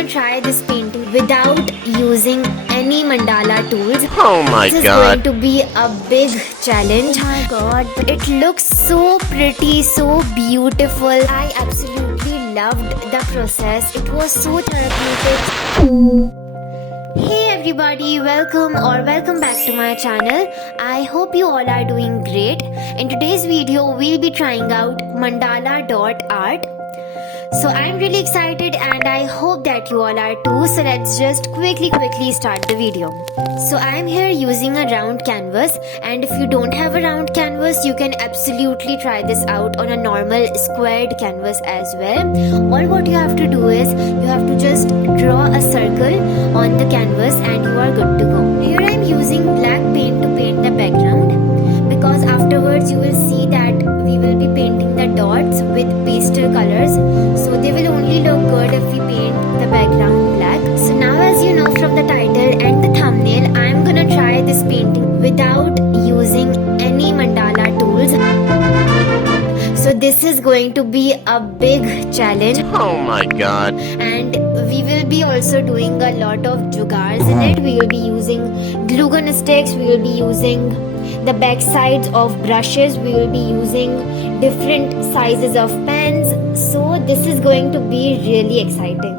gonna try this painting without using any mandala tools. Oh my This is god. going to be a big challenge. Oh my god, it looks so pretty, so beautiful. I absolutely loved the process. It was so therapeutic. Hey everybody, welcome back to my channel. I hope you all are doing great. In today's video, we'll be trying out Mandala Dot art. So I'm really excited and I hope that you all are too. So let's just quickly start the video. So I'm here using a round canvas, and if you don't have a round canvas, you can absolutely try this out on a normal squared canvas as well. All what you have to do is you have to just draw a circle on the canvas and you are good to go. Here I'm using black paint to paint the background, because afterwards you will see that we will be painting the dots with pastel colors, so they will only look good if we paint the background black. So now, as you know from the title and the thumbnail, I'm gonna try this painting without using any mandala tools. So this is going to be a big challenge. Oh my god. And we will be also doing a lot of jugars in it. We will be using glue gun sticks, we will be using the back sides of brushes, we will be using different sizes of pens. So this is going to be really exciting.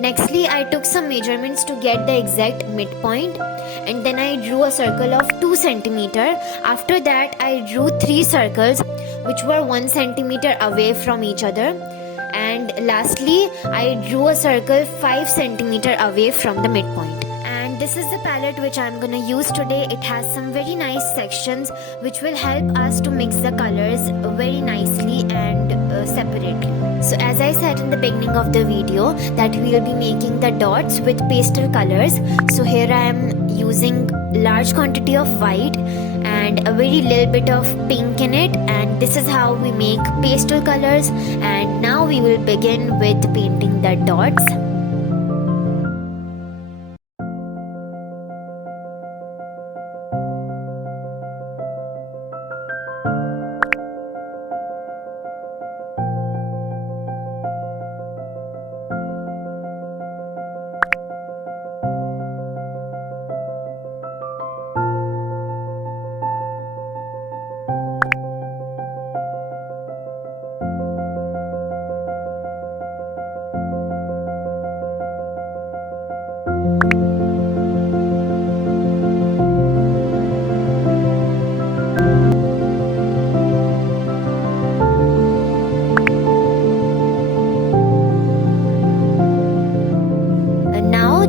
Nextly, I took some measurements to get the exact midpoint, and then I drew a circle of 2 cm. After that, I drew 3 circles which were 1 cm away from each other. And lastly, I drew a circle 5 cm away from the midpoint. And this is the palette which I'm gonna use today. It has some very nice sections which will help us to mix the colors very nicely and separately. So as I said in the beginning of the video, that we will be making the dots with pastel colors. So here I am using large quantity of white and a very little bit of pink in it, and this is how we make pastel colors. And now we will begin with painting the dots.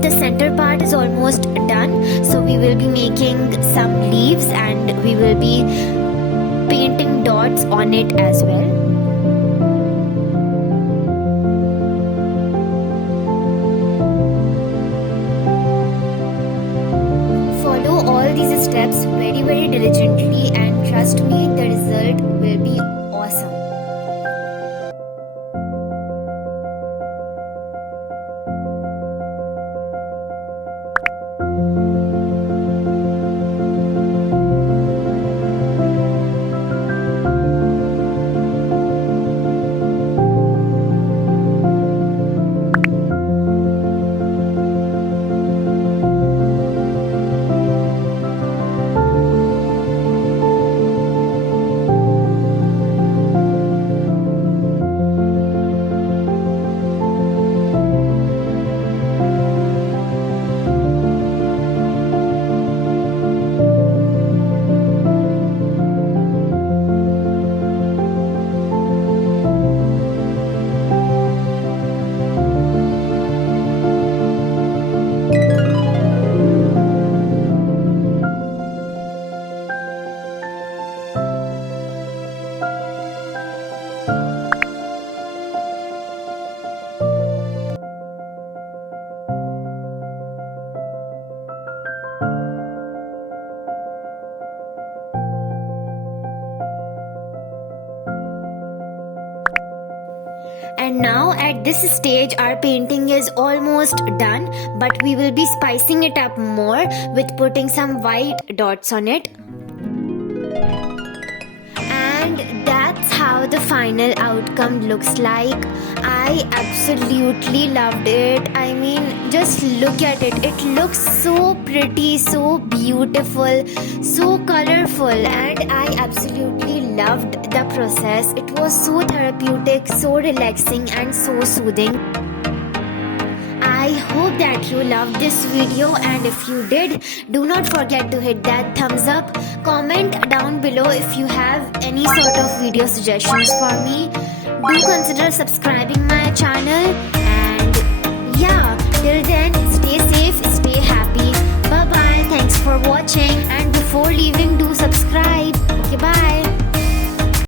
The center part is almost done, so we will be making some leaves and we will be painting dots on it as well. Follow all these steps very diligently, and trust me, the result will be awesome. And now at this stage our painting is almost done, but we will be spicing it up more with putting some white dots on it. And that's how the final outcome looks like. I absolutely loved it. I mean, just look at it. It looks so pretty, so beautiful, so colorful, and I absolutely loved the process. It was so therapeutic, so relaxing, and so soothing. I hope that you loved this video, and if you did, do not forget to hit that thumbs up. Comment down below if you have any sort of video suggestions for me. Do consider subscribing my channel.